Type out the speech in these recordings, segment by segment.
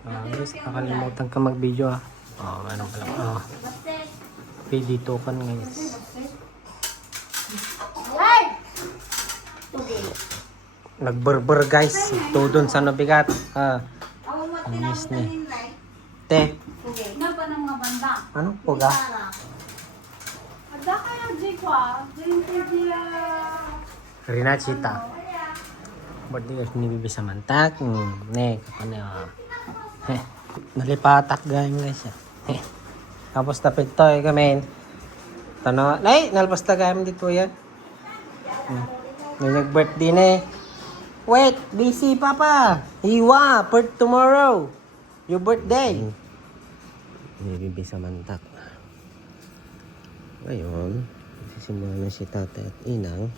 Guys, nakalimutan ka mag-video ah. Ano pala. Pay dito kan guys. Nagburber guys. Ito dun sa nabigat. Anis ni. Te. Ano po ga? Rinachita. Ba't di guys nibibis sa mantak? Ne, kapane nalipatak guys. Tapos tapit to kami. Tano, nay, nalpas ta gayam dito yan. May nag-birthday na eh. Wait, busy papa. Iwa, for tomorrow. Your birthday. Nibibi sa mantak. Ngayon, sisimula na si tatay at inang.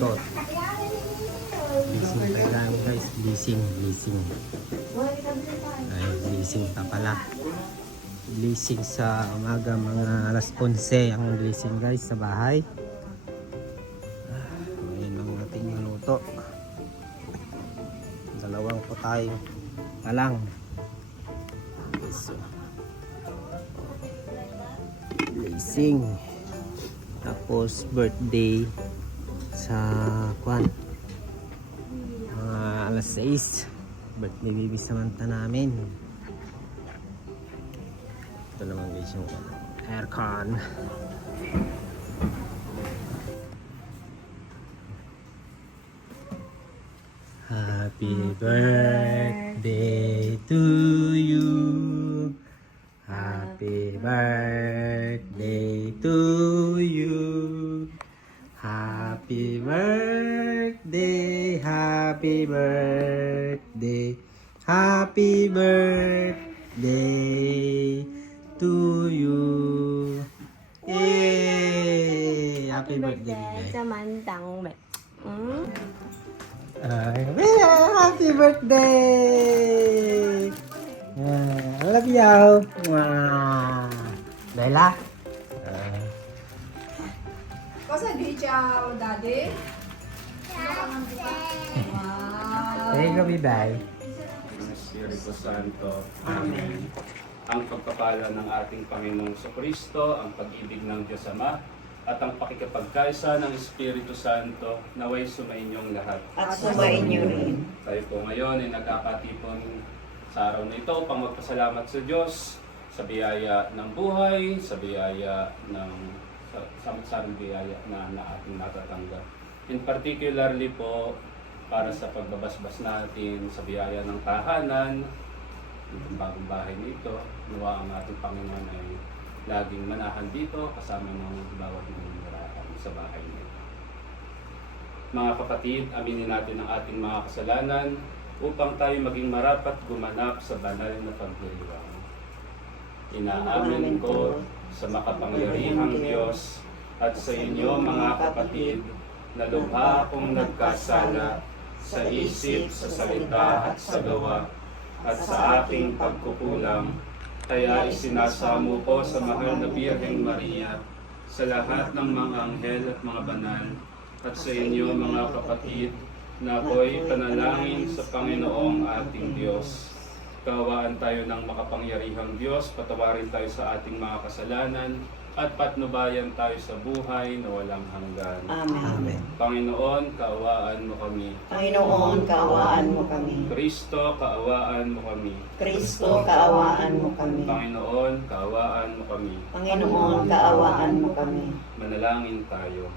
Ito. Leasing tayo lang guys. Leasing. Ay, leasing pa pala. Leasing sa umaga mga alas 11 ang leasing guys sa bahay. Ngayon ang ating luto. Dalawang putay pa lang. So, leasing. Tapos birthday sa kwan alas 6 birthday baby Samantha namin. Ito naman guys yung aircon. Happy birthday to you. Happy birthday to you. Happy birthday, happy birthday, happy birthday to you. Yay! Happy birthday, Bibay. cho mạnh tặng mẹ. Happy birthday! I love you. Wow. Bella. Có sabi chào daddy? Wow. There you go, Bibay. ng Espiritu Santo. Amen. Ang pagpapala ng ating Panginoong Kristo, ang pag-ibig ng Diyos Ama, at ang pakikipagkaisa ng Espiritu Santo naway sumainyong lahat. At sumainyo rin. Tayo po ngayon ay nagkakatipon sa araw na ito upang magpasalamat sa Diyos sa biyaya ng buhay, sa biyaya ng samot-sarang biyaya na ating natatanggap. In particularly po, para sa pagbabasbas natin sa biyaya ng tahanan, itong bagong bahay nito, nawa ang ating Panginoon ay laging manahan dito kasama ng bawat nangyayari sa bahay nito. Mga kapatid, aminin natin ang ating mga kasalanan upang tayo maging marapat gumanap sa banal na pagdiriwang. Inaamin ko sa makapangyarihang Diyos at sa inyo mga kapatid na lubha akong nagkasala sa isip, sa salita at sa gawa at sa aking pagkukulang. Kaya isinasamo ko sa mahal na Birheng Maria, sa lahat ng mga anghel at mga banal, at sa inyo mga kapatid, na ako'y panalangin sa Panginoong ating Diyos. Kawaan tayo ng makapangyarihang Diyos, patawarin tayo sa ating mga kasalanan, at patnubayan tayo sa buhay na walang hanggan. Amen. Panginoon, kaawaan mo kami. Panginoon, kaawaan mo kami. Kristo, kaawaan mo kami. Kristo, kaawaan mo kami. Panginoon, kaawaan mo kami. Panginoon, kaawaan mo kami. Manalangin tayo.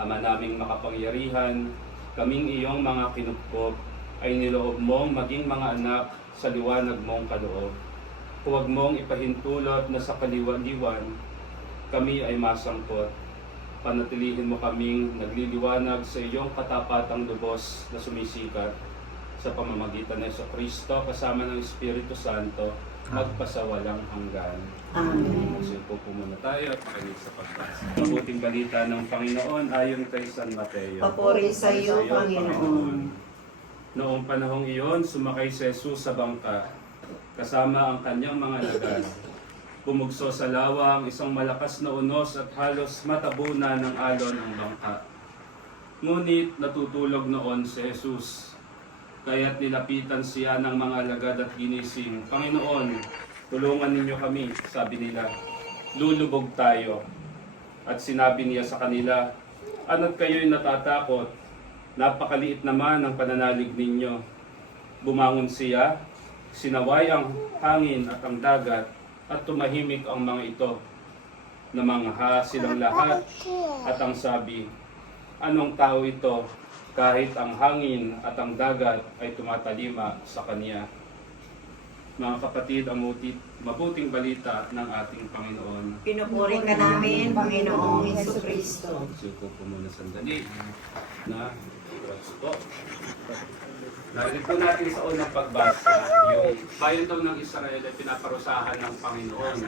Ama naming makapangyarihan, kaming iyong mga kinupkop ay niloob mong maging mga anak sa liwanag mong kaloob. Huwag mong ipahintulot na sa kaliwan-liwan kami ay masangkot. Panatilihin mo kaming nagliliwanag sa iyong katapatang lubos na sumisikat sa pamamagitan ng Kristo kasama ng Espiritu Santo magpasawalang hanggan. Amen. Magsipo po muna tayo at makinig sa pagbasa. Mabuting balita ng Panginoon ayon kay San Mateo. Papuri sa iyo, Panginoon. Noong panahong iyon, sumakay si Jesus sa bangka kasama ang kanyang mga alagad. Bumugso sa lawa ang isang malakas na unos at halos matabunan ng alon ang bangka. Ngunit natutulog noon si Jesus. Kaya't nilapitan siya ng mga alagad at ginising, Panginoon, tulungan ninyo kami, sabi nila. Lulubog tayo. At sinabi niya sa kanila, ano't kayo'y natatakot? Napakaliit naman ang pananalig ninyo. Bumangon siya, sinaway ang hangin at ang dagat, at tumahimik ang mga ito. Namangha silang lahat, at ang sabi, anong tao ito, kahit ang hangin at ang dagat ay tumatalima sa kanya. Mga kapatid, ang mabuting balita ng ating Panginoon. Pinupuri ka namin, Panginoong Jesucristo. Suko po muna sandali. Na, po. Narinig po natin sa unang pagbasa, yung bayan daw ng Israel ay pinaparusahan ng Panginoon.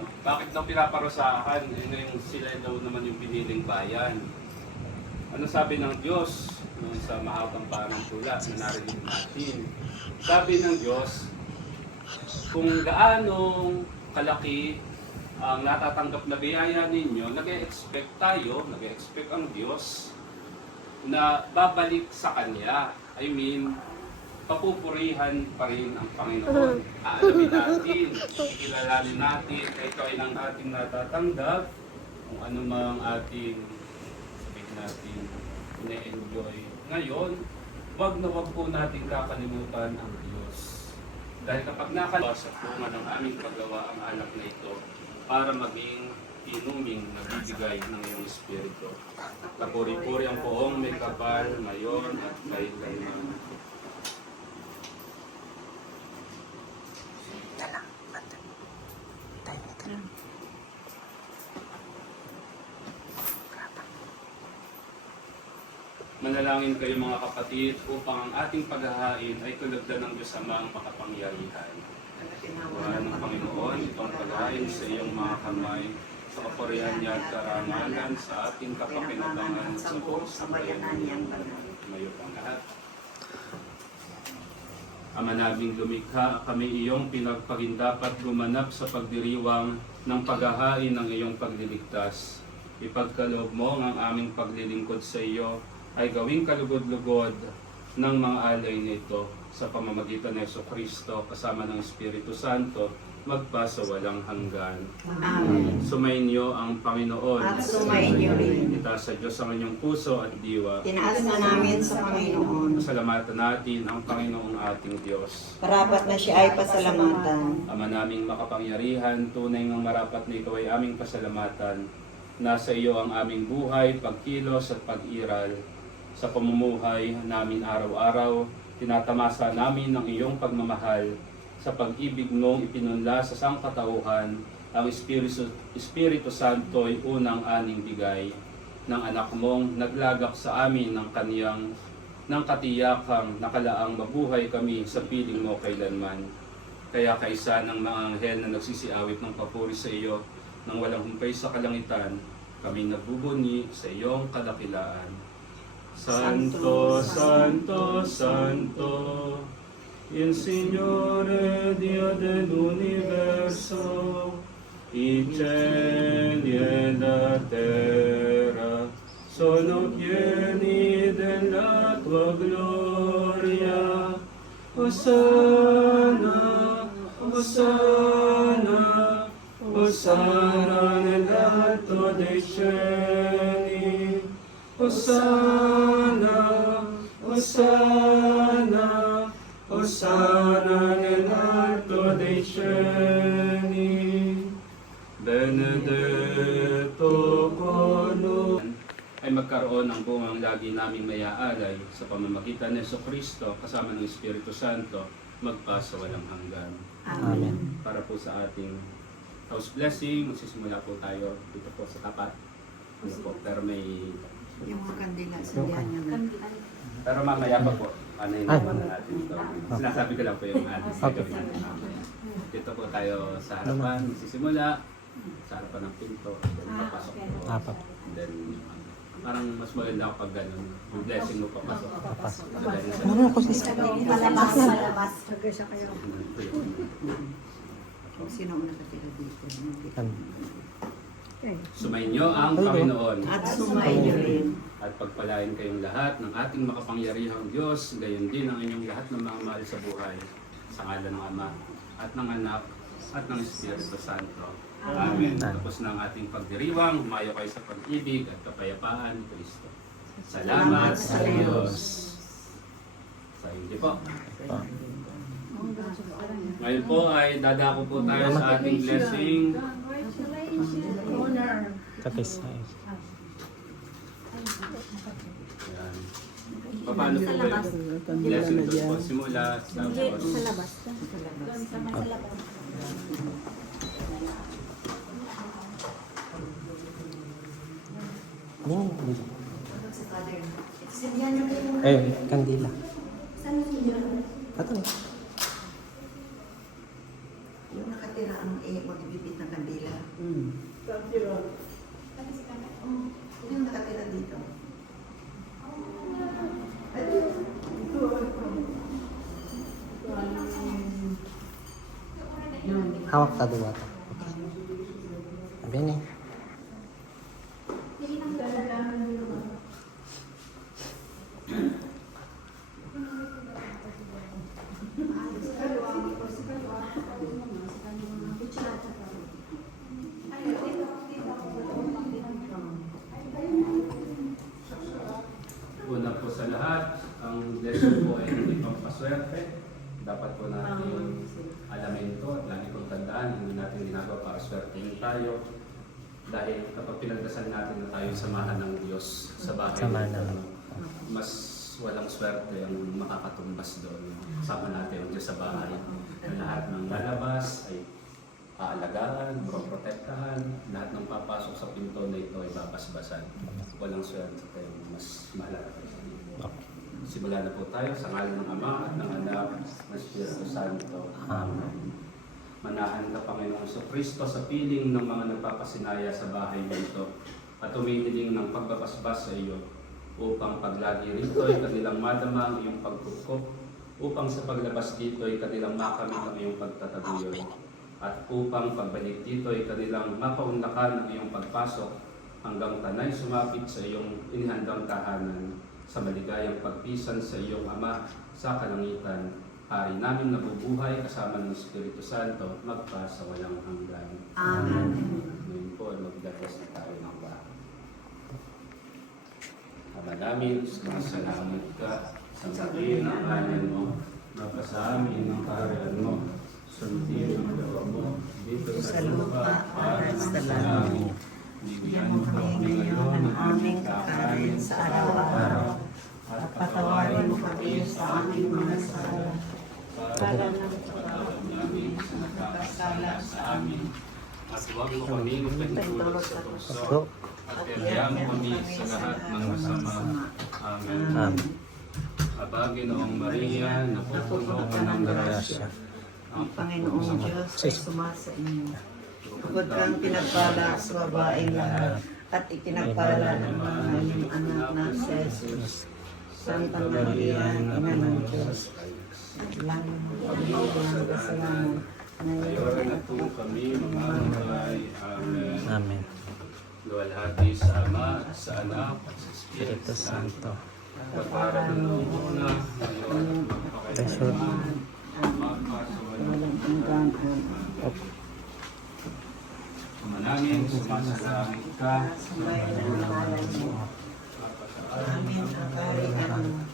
No? Bakit daw pinaparusahan? Yun yung sila daw naman yung piniling bayan. Ano sabi ng Diyos no, sa mahabang panangtula na narinig natin? Sabi ng Diyos, kung gaano kalaki ang natatanggap na biyaya ninyo, nag-e-expect tayo, nag-e-expect ang Diyos na babalik sa Kanya. I mean, papupurihan pa rin ang Panginoon. Aalamin natin, kilalanin natin, ito ay ng ating natatanggap, kung ano mang ating sabihin natin na-enjoy. Ngayon, wag na wag po natin kakalimutan ang Diyos. Dahil kapag nakalawas sa bunga ng aming paggawa ang anak na ito, para maging inuming nagbibigay ng iyong Espiritu. Kapuri-puri ang poong may kapal, ngayon at kailanman. Manalangin kayo mga kapatid upang ang ating paghahain ay tulagdan ng Diyos Amang makapangyarihan. Wala ng Panginoon itong paghahain sa iyong mga kamay, sa kapurihan niya at karangalan, sa ating kapakinabangan sa buong sambayanan niyang mayo pang lahat. Ama naming lumikha, kami iyong pinagpagindapat gumanap sa pagdiriwang ng paghahain ng iyong pagliligtas. Ipagkaloob mo ang aming paglilingkod sa iyo ay gawing kalugod-lugod ng mga alay nito sa pamamagitan ng Jesucristo kasama ng Espiritu Santo magpa sa walang hanggan. Amen. Sumainyo ang Panginoon. At sumainyo rin. Itaas sa Diyos ang inyong puso at diwa. Tinaas na namin sa Panginoon. Pasalamatan natin ang Panginoong ating Diyos. Karapat na siya ay pasalamatan. Ama naming makapangyarihan, tunay ngang marapat na ito ay aming pasalamatan. Nasa iyo ang aming buhay, pagkilos at pag-iral. Sa pamumuhay namin araw-araw, tinatamasa namin ang iyong pagmamahal. Sa pag-ibig mong ipinunla sa sangkatauhan, ang Espiritu Santo ay unang aning bigay ng anak mong naglagak sa amin ng kaniyang ng katiyakang nakalaang mabuhay kami sa piling mo kailanman. Kaya kaisa ng mga anghel na nagsisiawit ng papuri sa iyo, nang walang humpay sa kalangitan, kami nagbubuni sa iyong kadakilaan. Santo, Santo, Santo, il Signore Dio dell'universo, i cieli e la terra sono pieni della tua gloria. Hosanna, Hosanna, Hosanna nell'alto dei cieli. Hosanna, Hosanna, Hosanna nell'alto dei cieli. Benedetto colui ay magkaroon ng bungang lagi naming mayaalay sa pamamagitan ng Jesucristo kasama ng Espiritu Santo magpa sa walang hanggan. Amen. Para po sa ating house blessing, magsisimula po tayo dito po sa tapat. Ano po, pero may... Yung mga kandila sa diyan niya. Pero mamaya pa po, ano yung naman natin ito. Sinasabi ko lang po yung ating gagawin natin. Dito po tayo sa harapan, magsisimula. Sa harapan ng pinto, then papasok po. Apat. Then, parang mas maganda kapag ganun. Yung blessing mo papasok. Papasok. Ano ako si Palabas. Kung sino ang nakatira dito. Sumainyo ang Panginoon. At sumainyo rin. At pagpalain kayong lahat ng ating makapangyarihang Diyos, gayon din ang inyong lahat ng mga mahal sa buhay, sa ngalan ng Ama, at ng Anak, at ng Espiritu Santo. Amen. Tapos na ang ating pagdiriwang, humayo kayo sa pag-ibig at kapayapaan ni Kristo. Salamat sa Diyos. Sa inyo po. Ngayon po ay dadako po tayo sa ating blessing. Kapis. Ayan. Paano po ba? Blessing doon po. Simula. Tapos. Sa labas. Sa labas. Kandila. Ito. Yung nakatira ang magbibit ng kandila. Yung nakatira dito. Hawak ka dua. Sabi ni. Una po sa lahat, ang blessing po ay hindi pagpaswerte. Dapat po natin alamin ito at lagi kong tandaan, hindi natin ginagawa para swertein tayo. Dahil kapag pinagdasal natin na tayo samahan ng Diyos sa bahay Samahan nito, namin. mas walang swerte ang makakatumbas doon. Sama natin ang Diyos sa bahay. Na lahat ng lalabas ay aalagaan, proprotektahan, lahat ng papasok sa pinto na ito ay babasbasan. Walang swerte tayo, mas mahalaga tayo sa Diyos. Simula na po tayo sa ngalan ng Ama at ng Anak ng Espiritu Santo. Amen. Manahan ka, Panginoong Kristo, sa piling ng mga nagpapasinaya sa bahay nito at tumihiling ng pagbabasbas sa iyo upang paglagi rito ay kanilang madama ang iyong pagkukup, upang sa paglabas dito ay kanilang makamit ang iyong pagtataguyon, at upang pagbalik dito ay kanilang mapaunlakan ang iyong pagpasok hanggang tanay sumapit sa iyong inihandang tahanan sa maligayang pagpisan sa iyong Ama sa kalangitan. Hari namin nabubuhay kasama ng Espiritu Santo, magpa sa walang hanggan. Amen. Ngayon po ay magdadas na tayo ng bahay. Ama namin, sumasalamat ka sa bagay ng kanan mo, magpa sa amin ng kaharian mo, sundin ang gawa mo, dito sa lupa para sa langit. Bigyan mo kami ngayon ng aming kakain sa araw-araw, at patawarin mo kami sa aming mga sala, para ng pagkakataon namin sa nagkakasala sa amin. At huwag mo kami ipahintulot sa tukso, at iayaan mo kami sa lahat ng masama. Amen. Amen. Aba, Ginoong Maria, napupuno ka ng grasya. Ang Panginoong Diyos ay sumasa inyo. Bukod kang pinagpala sa babaeng lahat, at ipinagpala ng mga iyong anak na si Jesus. Santa Maria, Ina ng Diyos, lalo mo kami ng kasalanan, Ngayon na po kami mamamatay. Amen. Amen. Luwalhati sa Ama, at sa Anak, at sa Espiritu Santo. Kapara ng una, ngayon at magpakailanman. walang hanggan. Manangin, sumasalangit ka. Amen ang kaharian mo.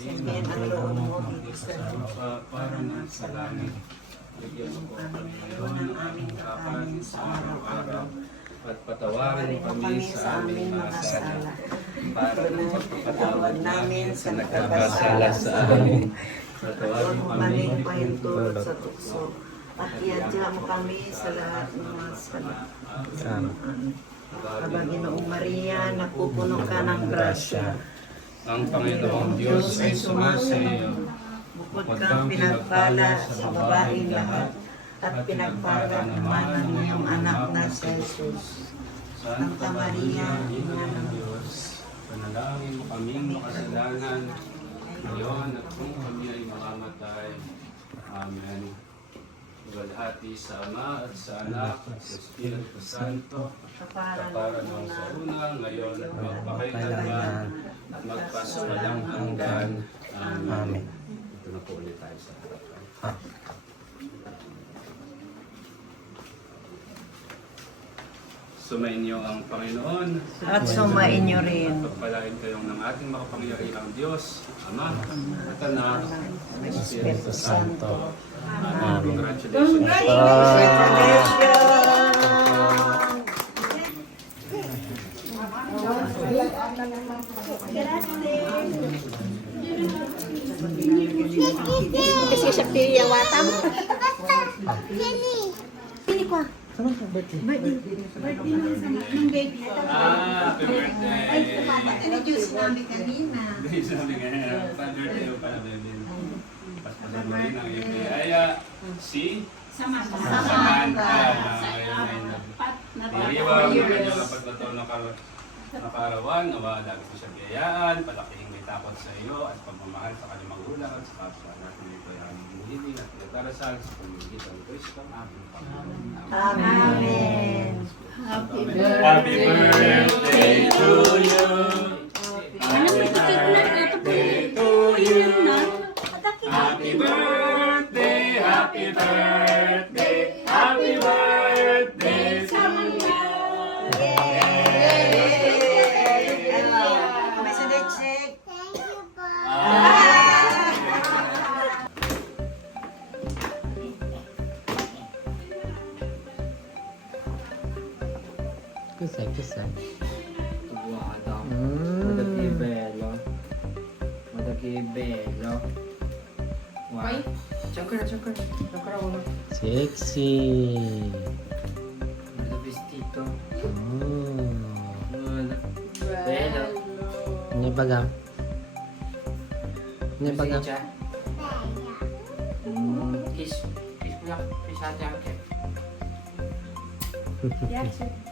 Sabihin ang loob mo dito sa lupa. Para na sa langit. Bigyan mo po kami ngayon ng aming kakanin sa araw-araw. At patawarin mo kami sa aming mga sala. Para na pagpapatawad namin sa nagkakasala sa amin. Patawarin mo kami pahintulot sa tukso. At iadya mo kami sa lahat ng mga sala. Aba, Ginoong Maria, napupuno ka ng grasya. Ang Panginoong Diyos ay sumasiyo. Bukod kang pinagpala sa babaeng lahat, at pinagpala naman ang iyong anak na si Jesus. Santa Maria, Ina ng Diyos, panalangin mo kaming makasalanan ngayon at kung kami ay mamamatay. Amen. Luwalhati sa Ama at sa Anak at sa Espiritu Santo, kapara nung sa una, ngayon at magpakailanman at magpasawalang hanggan. Amen. Amen. Ito na po ulit tayo sa harapan. Sumainyo ang Panginoon. At sumain niyo rin. Pagpalain kayong ng ating makapangyarihang Diyos, Ama, at Anak, at Espiritu Santo. Amen. Congratulations. Kasi siya piyawatan. Pili ko. Birthday ng baby. Happy birthday! Introduce namin kanina. Dahil sabi nga, happy birthday mo pala, baby. Paspasan mo rin ang iyong biyaya. Si Samantha. Samantha. Ngayon ay nag-iwan mo kanyang napagtataon na nakarawan. Nawa, lagi ko siya biyayaan. Palaking may takot sa iyo at pagmamahal sa kanyang magulang at sa kapwa natin ito ay aming hinihiling at pinagdarasal sa pamamagitan ni Kristo ang aming Panginoon. Amen. Happy Happy birthday to you. Happy birthday to you. Happy birthday, happy birthday, happy birthday to you. May sadetsik. Kiss, ah. Guarda. Mm. Guarda che bello. Guarda che bello. Guarda. C'è ancora uno. Sexy. Guarda il vestito. Mm. Guarda. Bello. Ini baga. Ini baga. C'è? Kiss. Kiss ko lang. Kiss ate anche. Piace.